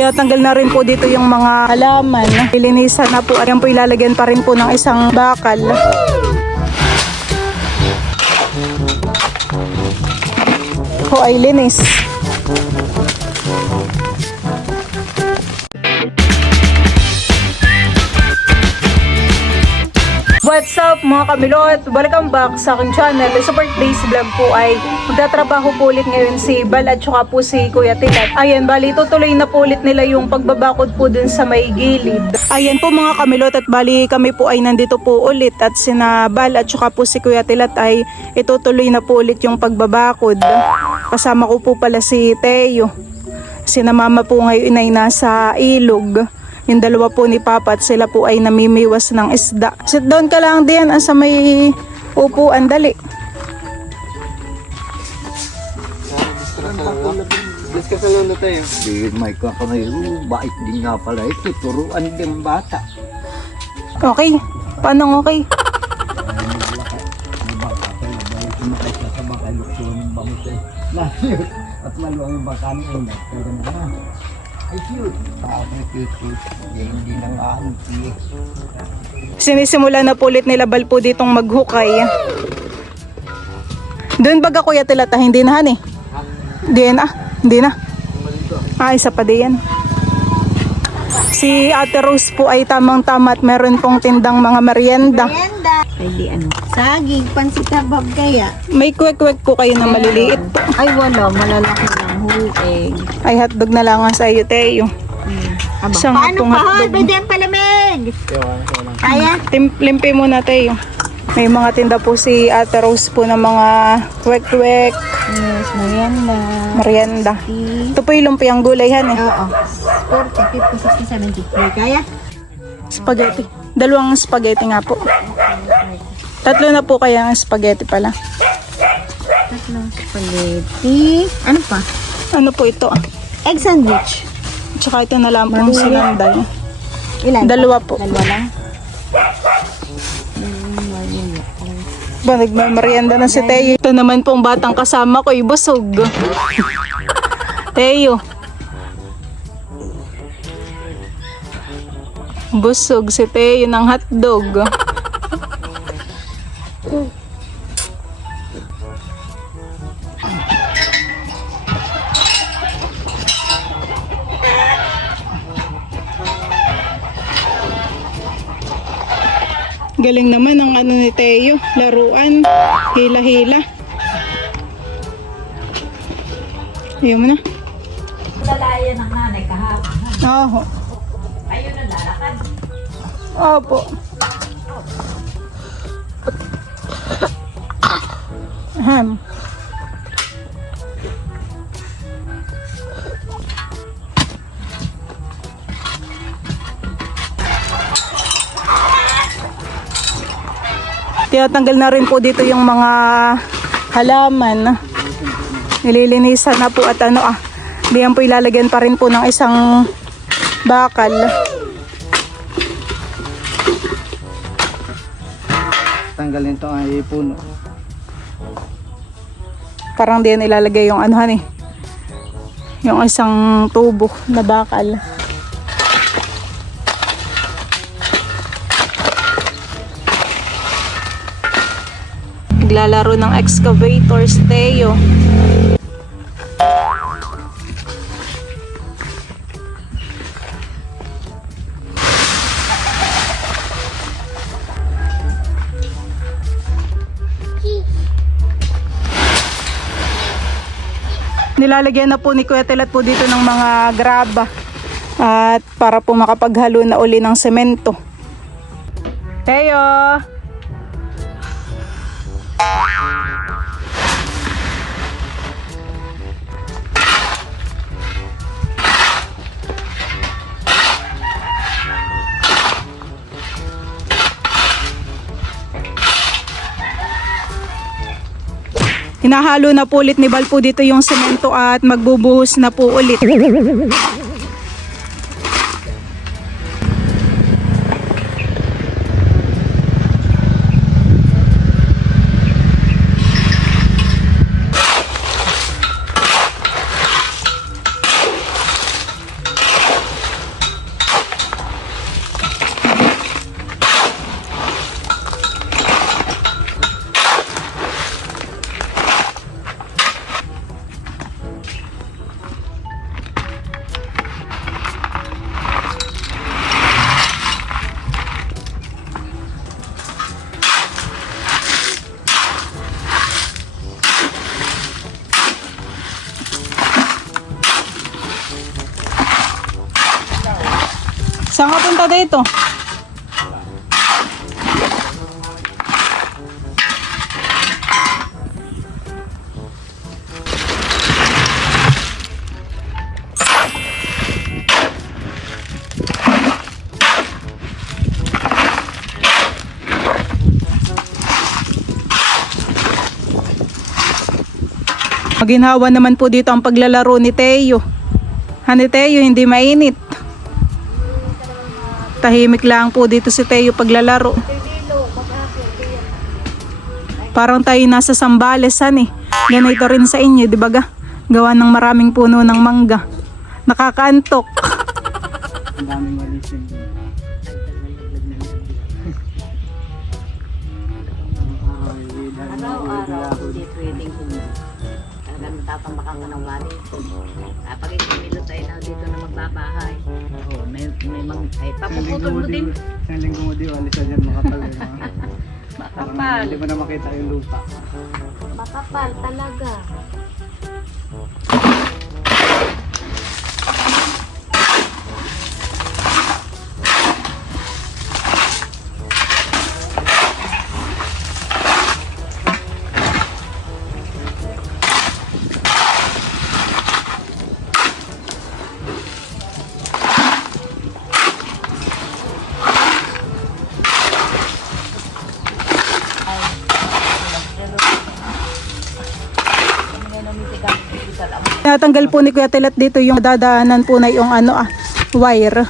Tinatanggal na rin po dito yung mga halaman. Lilinisan na po. Ayan po, ilalagyan pa rin po ng isang bakal. Po ay linis. What's up mga kamilot? Welcome back sa aking channel. Sa birthdays vlog po ay magtatrabaho po ulit ngayon si Bal at saka po si Kuya Tilat. Ayan, bali tutuloy na po ulit nila yung pagbabakod po dun sa may gilid. Ayan po mga kamilot, at bali kami po ay nandito po ulit at sina Bal at saka po si Kuya Tilat ay itutuloy na po ulit yung pagbabakod. Kasama ko po pala si Teo. Sina mama po ngayon ay nasa ilog. Yung dalawa po ni Papa at sila po ay namimiwas ng isda. Sit down ka lang diyan sa may upuan, dali. Discuss ka lang na tayo. Di may kakamay, bait din nga pala ito. Turuan din bata. Okay, paano okay? At maluwang yung baka niya. Ay, cute. Hindi lang aanti. Sinisimula na po ulit nila Bal po ditong maghukay. Doon baga Kuya Tilata, hindi na han eh. Hindi na. Isa pa din yan. Si Ate Rose po ay tamang-tama at meron pong tindang mga merienda. Ay di saging, pansit habab kaya. May kwek-kwek po kayo na maliliit po. Ay wala, malalaki ng hulig. Ay hotdog na lang ang sa iyo, Teo. Isang Paano hotdog. pa? Pwede ang palamig. Kaya? Limpi muna, Teo. May mga tinda po si Ate Rose po ng mga kwek-kwek, Yes, merienda. Ito po yung lumpiang gulay, han eh. Oo. 40, 50, 60, 70. May kaya? Spaghetti. Dalawang spaghetti nga po. Tatlo na po kaya ang spaghetti pala. Tatlong spaghetti. Ano pa? Ano po ito? Egg sandwich. Tsaka ito na lang pong sinanday. Ilan? Dalawa po. Dalawa lang? Ba, nagmamarienda na si Teo. Ito naman pong batang kasama ko, busog. Teo. Busog si Teo ng hotdog. Galing naman ang ano ni Teo, laruan, hila-hila. Ayaw mo na. Dalayan ng nanay kahapon. Oo. Ayun ang lalakad. Opo. Ahem. Tinatanggal na rin po dito yung mga halaman. Nililinisan na po at diyan po ilalagyan pa rin po ng isang bakal. Tanggalin to ay puno. Parang diyan ilalagay yung anuhan eh. Yung isang tubo na bakal. Naglalaro ng excavator si Teo. Nilalagyan na po ni Kuya Tilat po dito ng mga graba at para po makapaghalo na uli ng semento. Teo! Hinahalo na po ulit ni Bal po dito yung semento at magbubuhos na po ulit. Saan ka punta dito? Maginhawa naman po dito ang paglalaro ni Teo. Ni Teo, hindi mainit. Tahimik lang po dito si Teo paglalaro. Parang tayo nasa Sambales, han eh. Ganito rin sa inyo, di ba ga? Gawa ng maraming puno ng mangga. Nakakaantok. Ang daming malisin. Araw-araw, hindi pwedeng hindi. Talagang tatampakan ka ng wali. Kapag isimilo tayo na dito na magbabahay. Oo, may ay papuputol mo din. Isang linggo mo di, alis na dyan makapal. Makapal. Hindi mo na makita yung lupa. Makapal talaga. Natanggal po ni Kuya Tilat dito yung dadaanan po na yung wire.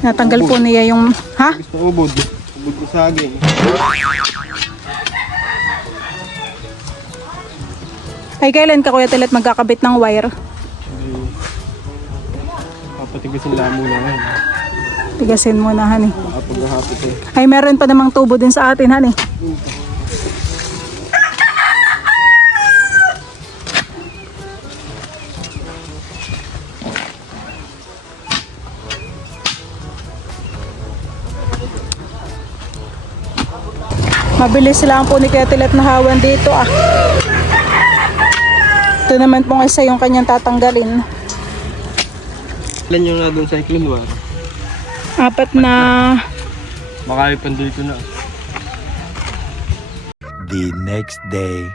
Natanggal po niya yung, ha? Gusto ubod. Ubod ko saging. Ay, kailan ka Kuya Tilat magkakabit ng wire? Papatigasin lang muna ngayon. Tigasin mo na, hani. Paghahapit eh. Ay, meron pa namang tubo din sa atin, hani. Mabilis lang po ni Kuya Tilat na hawan dito Ito naman pong isa yung kanyang tatanggalin. Ilan yung na doon sa cycling war? 4 na Makalipan dito na. The next day.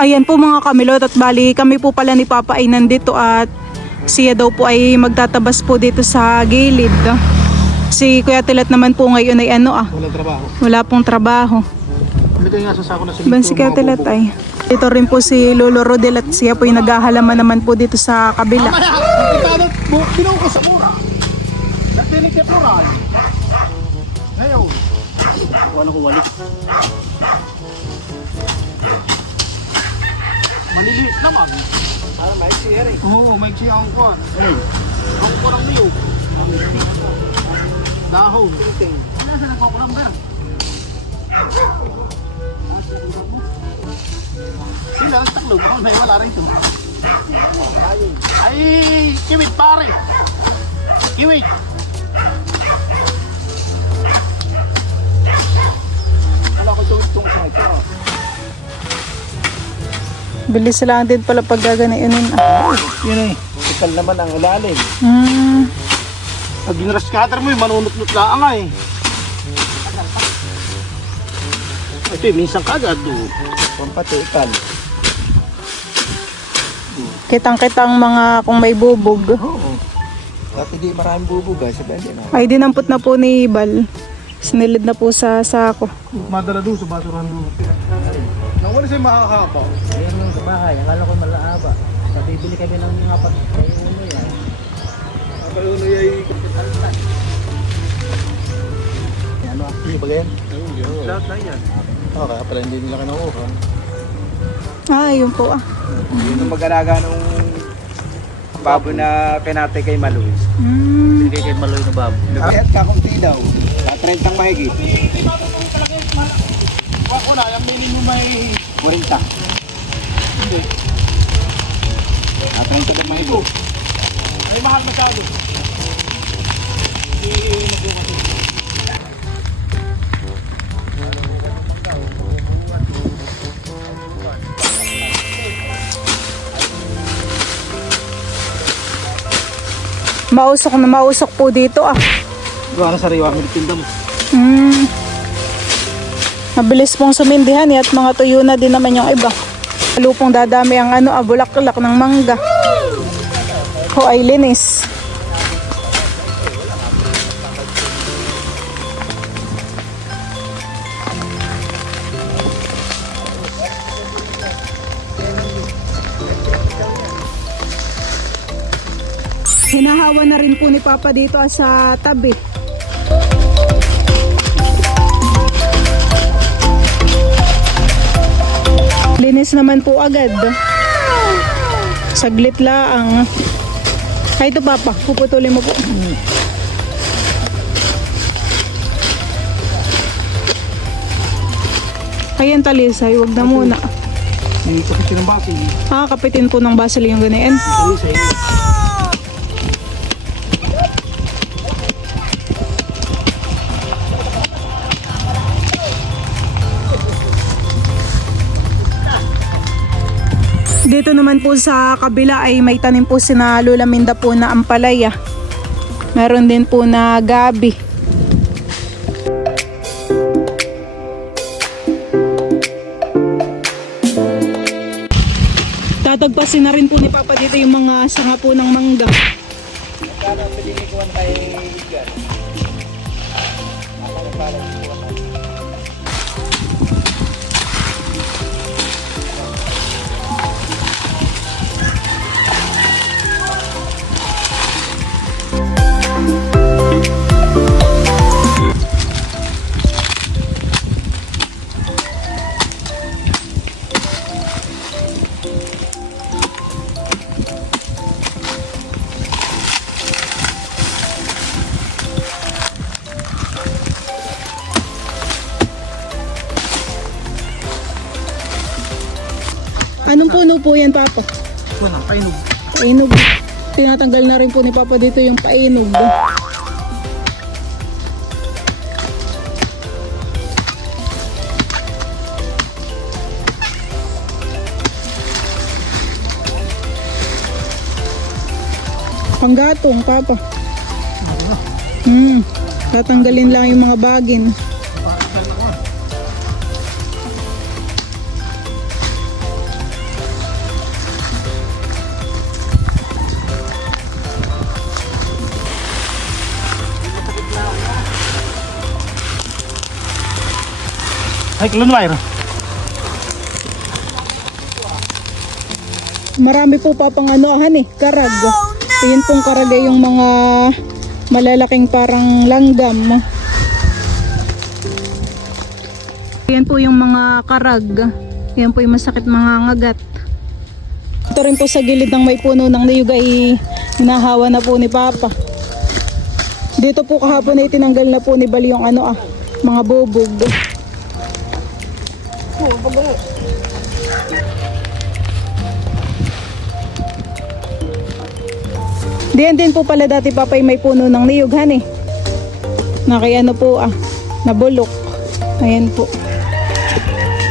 ayan po mga kamilot, at bali kami po pala ni Papa ay nandito at siya daw po ay magtatabas po dito sa gilid. Si Kuya Tilat naman po ngayon ay Walang trabaho. wala pong trabaho. Hindi nga sa sako na Ban si Kuya Tilat ay. Dito rin po si Lolo Rodel at siya po ay naghahalaman naman po dito sa kabila. Ginaw ko sa mura. Nagtinig kay plural. Ngayon. Wala ko walik. Maliliit naman. Para maiksi rin. Oo, maiksi ang kuwan. Ang kuwan ang niyog. Dahon. Nasa nagpapalambar? Sila, ang taklo. Baka may wala rin ito. Ay, kiwit pare. Kiwit. Wala ko kiwit tong sa ito. Bilis lang din pala pag gaganayonin. Yun eh. Tikal naman ang ilalim. Pag ginras cutter mo, manunot-nut lang nga eh. Ito eh, minsan kagad doon. Pampatikal. Kitang-kitang mga kung may bubog. Oo. Dati di maraming bubugay sa bende na. Ay dinampot na po ni Bal. Sinilid na po sa sako. Madala doon sa basurahan doon. Nawala siya makakapaw. Ayan yung sa bahay, akala ko malaaba. Bibili kami ng mga pag-uno yan. Kapag uno yung Ano, hindi ba ganyan? lahat na yan. Okay, pala hindi nila kinukuha. Yun po Yun ang mag-alaga nung baboy na kinatay kay Maloy. Bibili kay Maloy na babo. At kakunti daw. 30 ang mahigit. Ako na, yung bilin mo may 40. Hindi. 30 ang mahigit. Ay mahal masyado. Mausok po dito ah. Gawa na sariwa, may tinda mo. Mabilis pong sumindihan at mga tuyo na din naman yung iba. Lalo pong dadami ang bulaklak ng mangga. O ay linis. Hinahawa na rin po ni Papa dito sa tabi. Linis naman po agad. Saglit lang. Ay, ito Papa, puputulin mo po. Ayan talisay, wag na muna. May kapit ng basi. Kapitin po ng basil yung ganyan. Dito naman po sa kabila ay may tanim po sina Lola Minda po na ampalaya. Meron din po na gabi. Tatagpasin na rin po ni Papa dito yung mga sanga po ng mangga. Anong puno po yan, Papa? Wala, painog. Painog. Tinatanggal na rin po ni Papa dito yung painog. Panggatong, Papa. Tatanggalin lang yung mga bagin. Ay, klonwire. Marami po Papang karag. Ayan pong karag ay yung mga malalaking parang langgam. Ayan po yung mga karag. Ayan po yung masakit mga ngagat. Ito rin po sa gilid ng may puno ng niyog ay hinahawa na po ni Papa. Dito po kahapon ay tinanggal na po ni Bal yung mga bubog. Diyan din po pala dati Papa may puno ng niyog Nakayano po nabulok. Ayan po.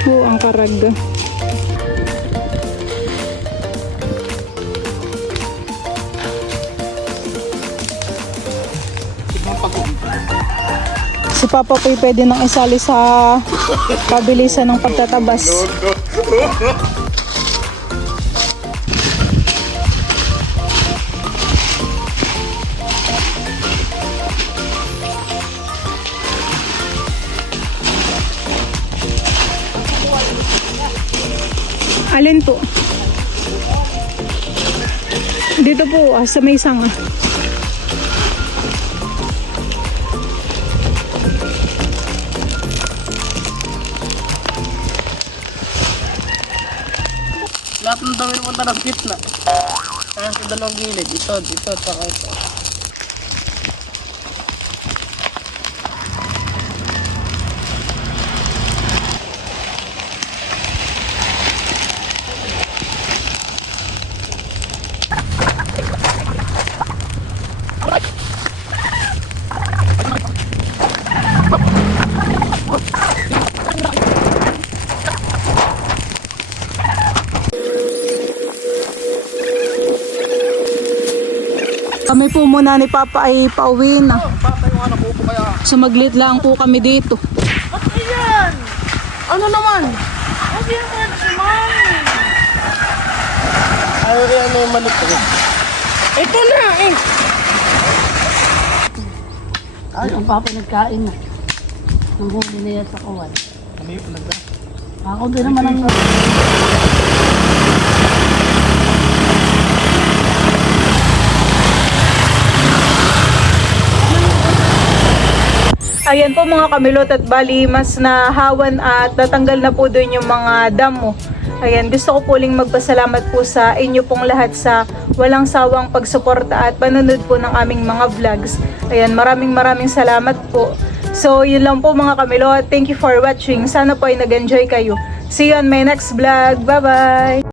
Ang karag. Si Papa po pwede nang isali sa pabilisan ng pagtatabas. Alin po? Dito po sa may sanga. Lahat ng dami punta ng gitna. Kaya sa dalawang gilid. Ito, saka ito. Kami po muna ni Papa ay pauwi na. Patay yung anak ko po kaya. Sumaglit lang po kami dito. Ba't iyan? Ano naman? Huwag yung Mami. Ayaw yan na yung manok ko. Ito na eh. Ay, ang papa nagkain na. Nang huli niya sa kawan. Ano yung pinagda? Ako din naman ang... Ayan po mga kamilot at bali mas nahawan at natanggal na po doon yung mga damo. Ayan, gusto ko po uling magpasalamat po sa inyo pong lahat sa walang sawang pagsuporta at panunod po ng aming mga vlogs. Ayan, maraming salamat po. So, yun lang po mga kamilot. Thank you for watching. Sana po ay nag-enjoy kayo. See you on my next vlog. Bye-bye!